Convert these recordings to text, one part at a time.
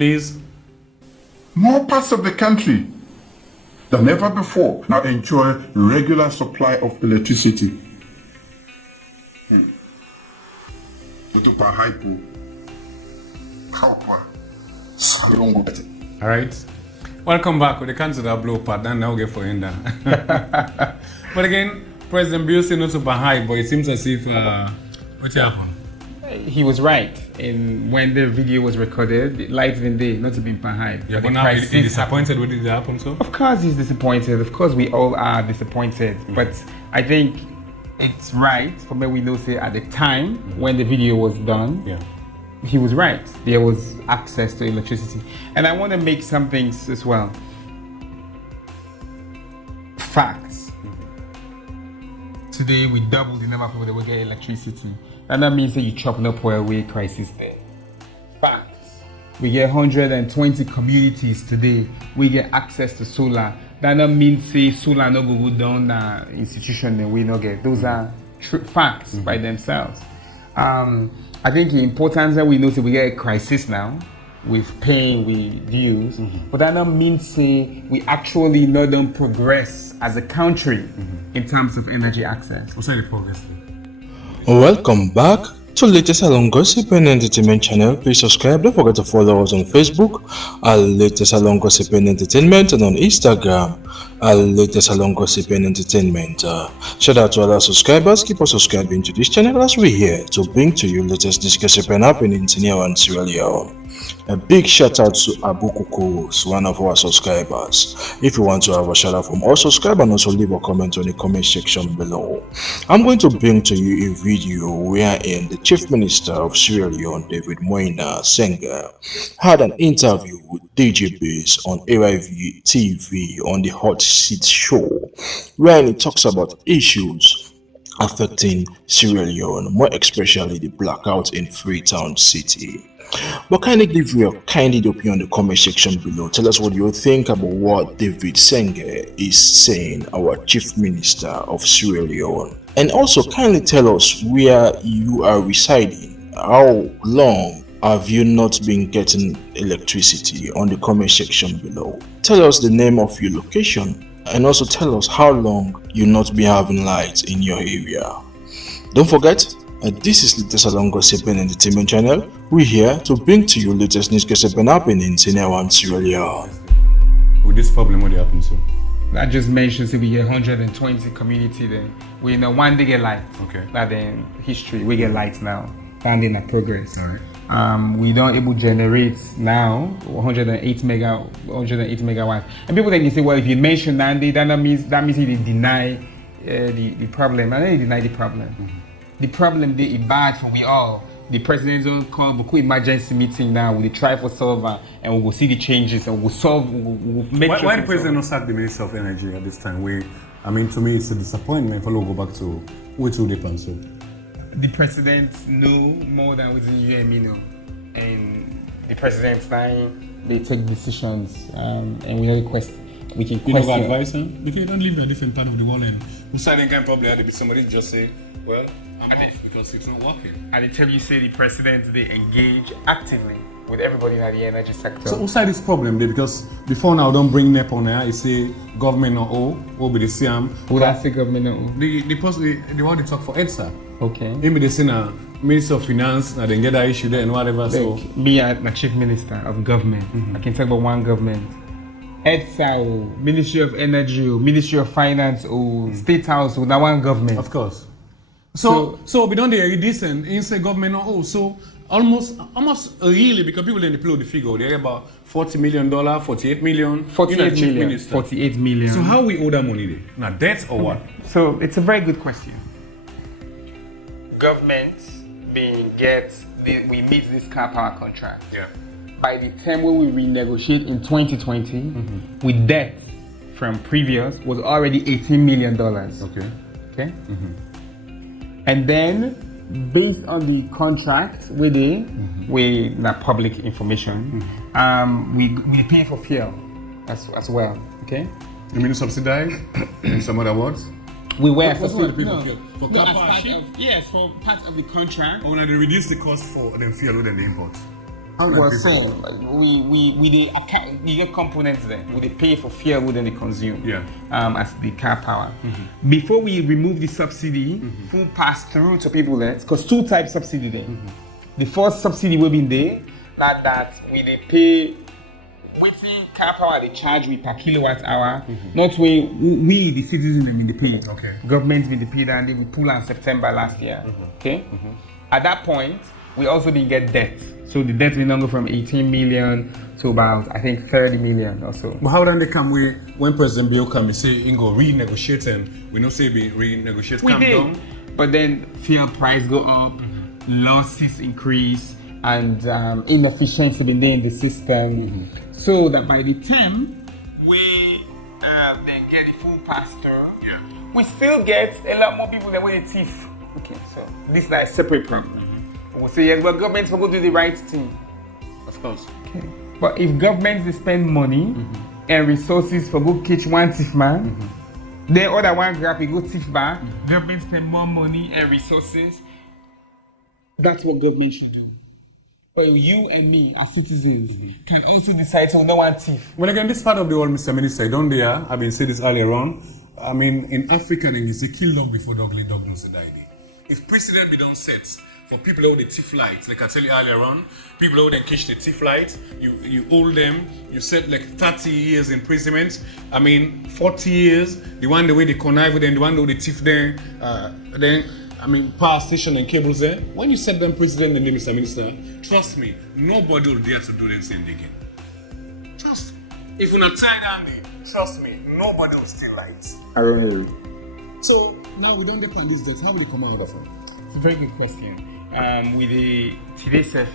Please. More parts of the country than ever before now enjoy regular supply of electricity. All right. Welcome back. We can't do that blow part. Then now get for you down. But again, President Bill said not to be high, but it seems as if what happened? He was right. And when the video was recorded, the lights in there, not to be high. Yeah, but now he's disappointed with it happen, so? Of course he's disappointed. Of course we all are disappointed. But I think it's right for me. We know say at the time when the video was done, he was right. There was access to electricity. And I want to make some things as well. Facts. Today we doubled the number of people that will get electricity. And that means that you chopping up away crisis there. Facts. We get 120 communities today. We get access to solar. That not means say solar no go down the institution that we not get. Those are facts by themselves. I think the importance that we know that we get a crisis now with paying with dues, but that not means say we actually not done progress as a country in terms of energy access. What's the progress? Welcome back to latest Salon Gossip and Entertainment channel. Please subscribe. Don't forget to follow us on Facebook at latest Salon Gossip and Entertainment, and on Instagram at latest Salon Gossip and Entertainment. Shout out to all our subscribers. Keep on subscribing to this channel as we're here to bring to you latest news gossip and happenings in Sengeh and Sierra Leone. A big shout out to Abu Kukus, one of our subscribers. If you want to have a shout out from our subscriber, and also leave a comment on the comment section below. I'm going to bring to you a video wherein the Chief Minister of Sierra Leone, David Moina Sengeh, had an interview with DJ Biz on AIV TV on the Hot Seat show, wherein he talks about issues affecting Sierra Leone, more especially the blackout in Freetown city. But kindly leave your candid opinion in the comment section below. Tell us what you think about what David Sengeh is saying, our Chief Minister of Sierra Leone. And also kindly tell us where you are residing. How long have you not been getting electricity on the comment section below? Tell us the name of your location, and also tell us how long you not been having lights in your area. Don't forget, this is latest Salon Gossip and Entertainment channel. We're here to bring to you latest news gossip and happenings in Sengeh and Sierra Leone. With this problem, what happened so? I just mentioned that we get 120 community there. We know one day get light. Okay. That in history we get lights now. Finding a progress. All right. We don't able to generate now 108 megawatts. And people then say, well, if you mention Nandi, then that means they deny the problem. And then they deny the problem. The problem they bad for we all. The president will call a emergency meeting now. We'll try for solver and we will see the changes and we'll solve. We'll make why the president not sack the Minister of Energy at this time? To me, it's a disappointment for go back to which will depend so. The president know more than within you and me know, and the president's time they take decisions, and we know we can question. You advice, huh? Because you don't live in a different part of the world, and the silent can probably have to be somebody just say, well, because it's not working. And they tell you say the president they engage actively with everybody in the energy sector. So what's this problem there? Because before now don't bring NEP on there, you say government or be the same. Who that say government or? The one they talk for EDSA. Okay. Maybe they say now Minister of Finance, now they get that issue there and whatever. Like, so me as my Chief Minister of Government, I can talk about one government. EDSA, Ministry of Energy, Ministry of Finance, State House, that one government. Of course. So we don't hear decent inside government so almost really, because people then deploy the figure, they're about $40 million, 48 million. 48 million. 48 million. So how we owe that money there? Now debt or what? So it's a very good question. Government we meet this car power contract. Yeah. By the time when we renegotiate in 2020, with debt from previous was already $18 million. Okay. And then, based on the contract with the public information, we pay for fuel as well. Okay. You mean subsidized? In some other words? We were for fuel? For yes, for part of the contract. Oh, now they reduce the cost for them fuel than the import. was saying, like, we the account, you get components there. We they pay for fuel within they consume. Yeah. As the car power. Before we remove the subsidy, full pass through to people there, because two types subsidy there. The first subsidy will be there, that we they pay with the car power they charge we per kilowatt hour. Not we the citizens been the pay. Okay. Government been the pay and they will pull in September last year. Okay. At that point, we also didn't get debt. So the debt will now go from 18 million to about, I think, 30 million or so. But how then they come when President Bill come, he say, Ingo, renegotiate, and we don't say we renegotiate, We calm did. down. But then fuel price go up, losses increase, and inefficiency been there in the system. So that by the time we then get the full pass through, we still get a lot more people that were the thief. Okay, so this is like a separate problem. We'll say yes, but governments will go do the right thing. Of course. Okay. But if governments they spend money and resources for go catch one thief man, then other one grab we go thief back. Government spend more money and resources. That's what government should do. But you and me as citizens can also decide to no one thief. Well, again, this part of the world, Mr. Minister, don't there? I've been saying this earlier on. I mean, in Africa, then you say kill dog before dog lay dog knows the idea. If precedent be done set for people who the thief lights, like I tell you earlier on, people who then catch the thief lights, you hold them, you set like 30 years imprisonment. I mean, 40 years. The one the way they connive with them, the one the way they thief them, power station and cables there. When you set them president and Mr. Minister, trust me, nobody will dare to do them same again. Trust me. If you're not tied down, trust me, nobody will steal lights. I don't know. So now we don't depend this debt. How will they come out of it? It's a very good question. With the today self,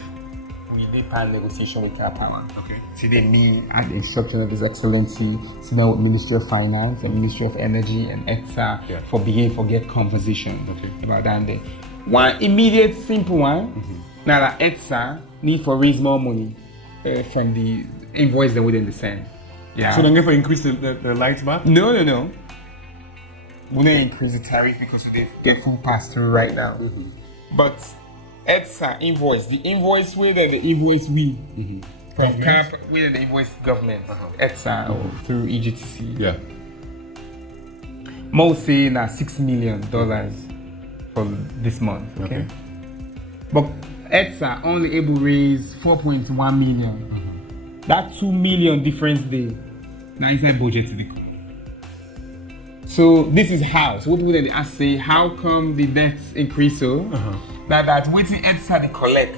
we did pan negotiation with car power. Okay. Today, me at the instruction of His Excellency, sit down with Ministry of Finance and Ministry of Energy and ETSA for get conversation about that. Day. One immediate simple one. Now that ETSA need for raise more money from the invoice that we didn't send. Yeah. So don't get for increase the lights back? No. We don't increase the tariff because they get full pass through right now. But ETSA invoice, the invoice where the invoice we from camp where the invoice government, ETSA or through EGTC. Yeah. Most say now $6 million for this month. Okay. But ETSA only able to raise 4.1 million. That 2 million difference there. Now inside budget to the. So this is how. So what people then ask say, how come the debts increase so? That waiting ETSA they collect.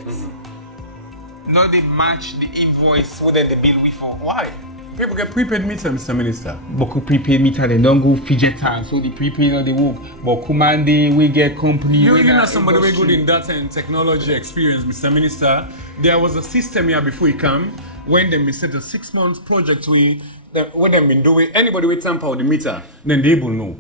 Not they match the invoice what then the bill we for. Why? People get prepaid meter, Mr. Minister. But prepaid meter they don't go fidget time. So the prepaid or the work. But Kumande we get company. You know somebody very good in data and technology experience, Mr. Minister. There was a system here before you come when they set a 6 months project what they've been doing, anybody with tamper with the meter, then they will know.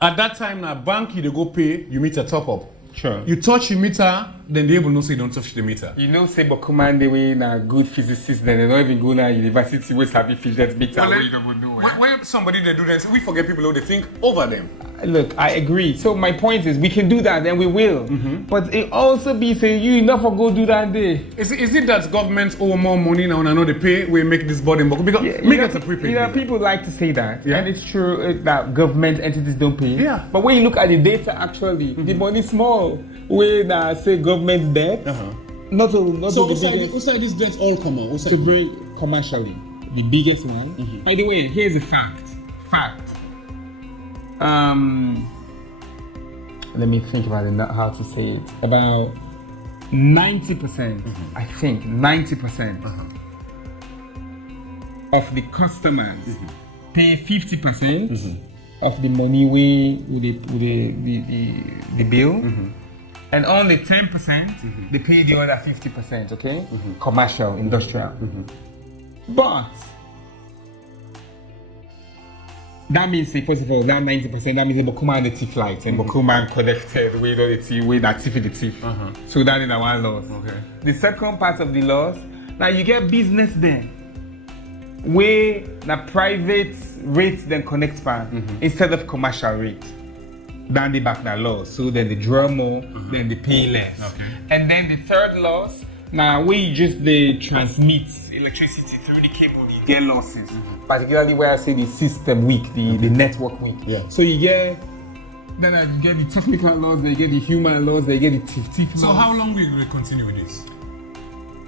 At that time, now bank you they go pay, you meter top up. Sure. You touch your meter, then they will know so you don't touch the meter. You know, say Bokuman the way na good physicists, then they don't even go na university with happy fidget meter. Well, You don't know. when somebody they do that, we forget people who they think over them. Look, I agree. So my point is, we can do that, then we will. But it also be say you enough for go do that day. Is it that governments owe more money now and I know they pay, we make this burden because we get a prepaid. You know, meter. people like to say that, and it's true that government entities don't pay. Yeah. But when you look at the data, actually, the money small. Where say government debt, not So the biggest. outside these debts all come out. So very commercially, the biggest one. By the way, here's a fact. Let me think about it. How to say it. About 90%. I think 90% of the customers pay 50% of the money with the bill. And only 10% they pay the other 50%, okay? Commercial, industrial. But that means, first of all, that 90%, that means the Bokuma and the thief lights and Bokuma connected with the thief, with that thief with the thief. So that is our loss. Okay. The second part of the loss, now you get business there where the private rates then connect pan instead of commercial rate. Then they back that loss. So then they draw more, then they pay less. Okay. And then the third loss, Now, we they transmit electricity through the cable, you get losses. Particularly where I say the system weak, the network weak. Yeah. So you get you get the technical loss, they get the human loss, they get the thief loss. So how long will we continue with this?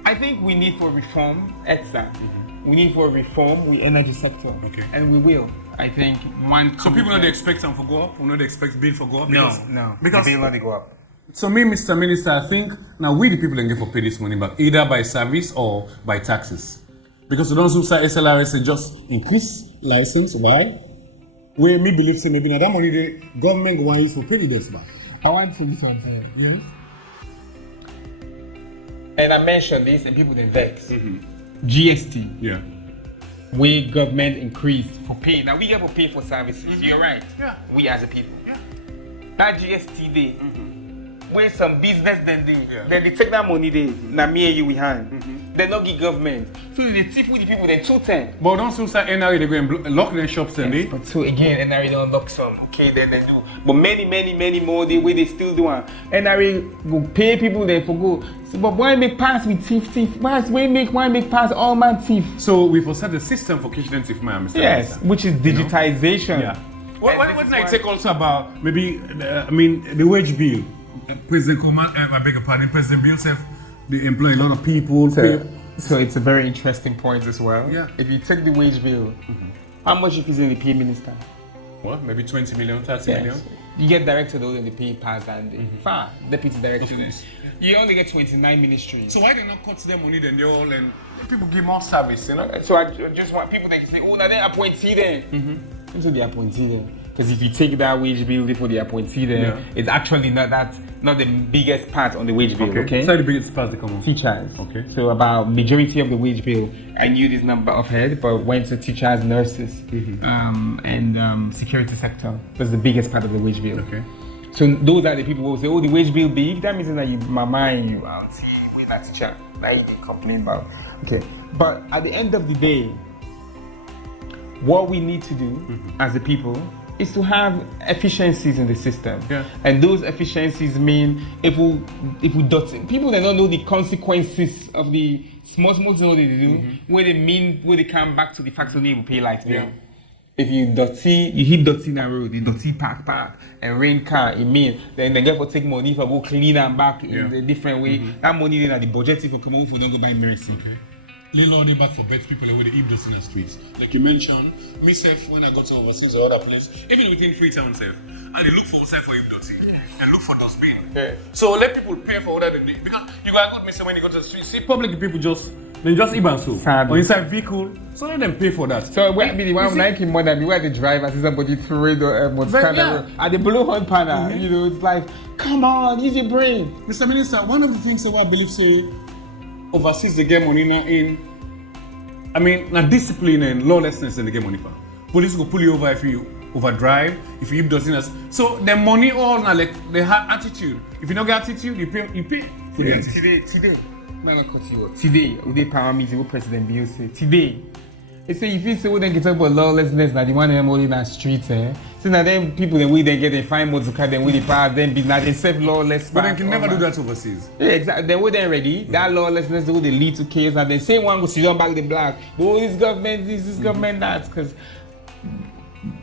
I think we need for reform, exactly. We need for reform with energy sector. Okay. And we will. I think one. So people know they expect some for go up, we know they expect bill for go up? No. Because the bill not go up. so me, Mr. Minister, I think now we the people can get for pay this money back either by service or by taxes. Because the ones who say SLRS they just increase license. Why? We me believe say maybe now that money the government go use for pay the debts back. I want to do something. Yes. And I mentioned this and people they vex. GST. Yeah. We government increased for pay. Now we get for pay for services. You're right. Yeah. We as a people. Yeah. That GST day, where some business then they take that money they now me and you we hand. They not give government. So they tip with the people then 210. But don't still say NRA they go and lock their shops and they. But so again, NRA don't lock some. Okay, then they do. But many more the way they still do one. NRA go pay people then for go. So, but why make pass with thief? Why make pass all man thief? So we for set a system for kitchen thief, man, Mr. Yes, Minister. which is digitization. Yeah. What I take also about maybe the wage bill. President Coleman, I beg your pardon, President Bill said they employ a lot of people. So it's a very interesting point as well. Yeah. If you take the wage bill, how much if it's in the pay minister? What? Maybe 20 million, 30 million? You get director though in the pay pass and far deputy director. You only get 29 ministries. So why they not cut their money then they all and people give more service, you know? So I just want people to say, oh, now they appointee then. Into the appointee then. Because if you take that wage bill for the appointee then, it's actually not the biggest part on the wage bill. Okay. So the biggest part they come on. Teachers. Okay. So about majority of the wage bill, I knew this number of head, but went to teachers, nurses, and security sector. That's the biggest part of the wage bill. Okay. So those are the people who say, oh, the wage bill big. That means that you mama and you see we're not teacher. Like they complain about. Okay. But at the end of the day, what we need to do as a people is to have efficiencies in the system. Yeah. And those efficiencies mean if we dot people they don't know the consequences of the small things what they do, where they come back to the factory will pay light bill. Yeah. If you hit dirty in the road, the dirty park and rain car, it mean then they get to take money for go clean and back in a different way. That money then at the budget if you come out for don't go buy mercy. Okay. Little only back for bad people where they eat those in the streets. Like you mentioned, myself when I go to overseas or other place, even within Freetown self, and they look for self for eat dirty and look for dustbin. Okay. So let people pay for what they do because you got good miss when you go to the street. See public people just eat and so or inside vehicle, so let them pay for that. So where be the one like more than where the driver see somebody throw it at the blue horn panel, you know, it's like, come on, use your brain. Mr. Minister, one of the things that I believe say overseas they get money now discipline and lawlessness in the game money for. Police will pull you over if you overdrive, if you eat dozens. So the money all now like they have attitude. If you don't get attitude, you pay for the attitude. Today, we did power meeting with President Bill say today. They say if you say we then get talk about lawlessness, now the one them only in the streets, So now them people then we then get a fine motor car, then we the power, then be now they serve lawless. But they can never do that overseas. Yeah, exactly. Then we then ready. That lawlessness they will lead to chaos, and then same one will sit down back the black. Oh, this government, this government, that because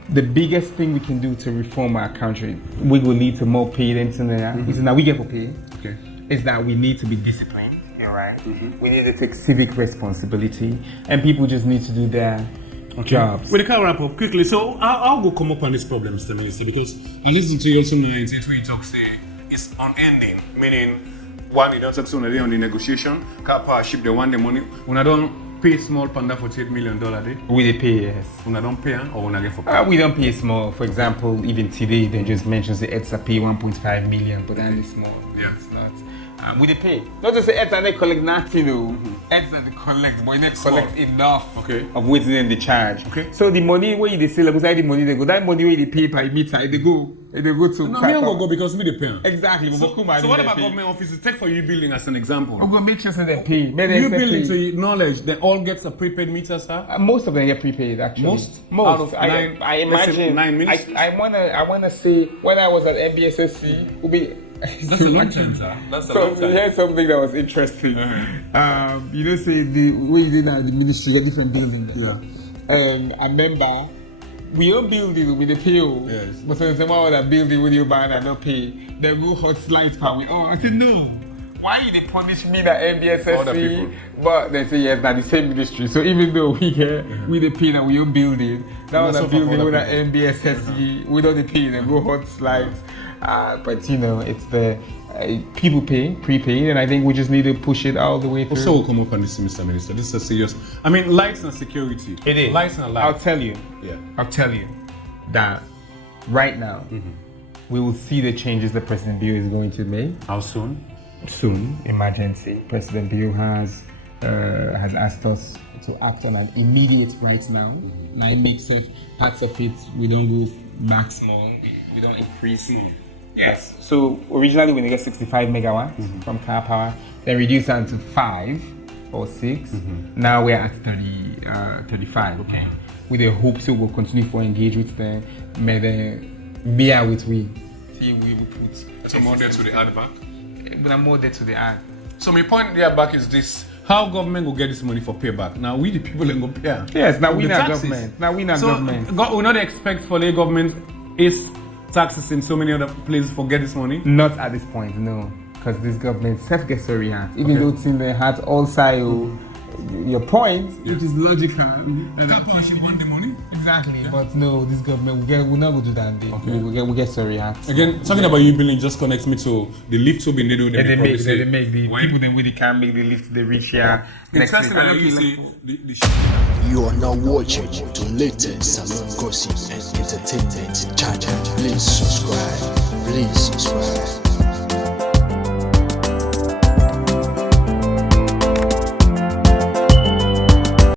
the biggest thing we can do to reform our country, we will lead to more pay than is now we get for pay. Okay. Is that we need to be disciplined. Right. We need to take civic responsibility, and people just need to do their jobs. Well, they can't wrap up quickly. So I'll go come up on this problem, Mr. Minister, because I listen to you also now and where you talk say it's unending, meaning one you don't talk so on the negotiation, car power ship they want the money. When I don't pay small panda $48 million a day. We they pay, yes. When I don't pay or when I get for pay? We don't pay small. For example, even today they just mentioned the ETSA pay 1.5 million, but that is small. Yeah. It's not. We they pay. Not just say ETSA they collect nothing, ETSA they collect, but they collect enough of what's in the charge. Okay. So the money where they sell, beside the money they go, that money where they pay per meter, they go to. No, I don't go because me they pay. Exactly. So what about government offices? Take for you building as an example. We're going to make sure that they pay. You building to knowledge, they all get a prepaid meter, sir? Most of them get prepaid, actually. Most? Out of I imagine. 9 minutes? I wanna say when I was at MBSSC, That's a long time, sir. That's a So long time. here's something that was interesting. You know, say the way you did now, the ministry got different buildings. Yeah. I remember we all building with the PO. Yes. But so someone that building with you ban and not pay. Then go hot slides for we. Oh, I said no. Why they punish me that Other people. MBSSC? But they say yes, that the same ministry. So even though we get we the pay that we all building, that was a also for building other with that people. MBSSC without the pay and go hot slides. But you know, it's the people pay, prepaid, and I think we just need to push it all the way through. Also, we'll come up on this, Mr. Minister. This is a serious. I mean, lights and security. It is. Lights and I'll lights. tell you. Yeah. I'll tell you that right now we will see the changes that President Bio is going to make How soon? soon. Emergency. President Bio has asked us to act on an immediate right now. Now it makes it parts of it we don't go maximum, we don't increase. Yes. So originally when you get 65 megawatts from car power, then reduce down to 5 or 6. Now we're at 35. Okay. With the hopes we'll continue to engage with them, may they bear with we. See we will put. So more there to the add back. But I'm more there to the ad. So my point there back is this: how government will get this money for payback? Now we the people ain't go pay. Yes, now we The not taxes. government. Now we not So government. we not expect for the government is taxes in so many other places for get this money. Not at this point, no. Because this government self gets sorry hat. Even though it's in the hat also your point, which is logical. She want the money. Exactly. But no, this government we'll not go do that day. We'll get sorry hat. Again, talking about you building just connects me to the lift will be needed. They make the people then really can't make the lift the reach here. Interesting that you see the You are now watching the latest salon gossip and entertainment channel. Please subscribe.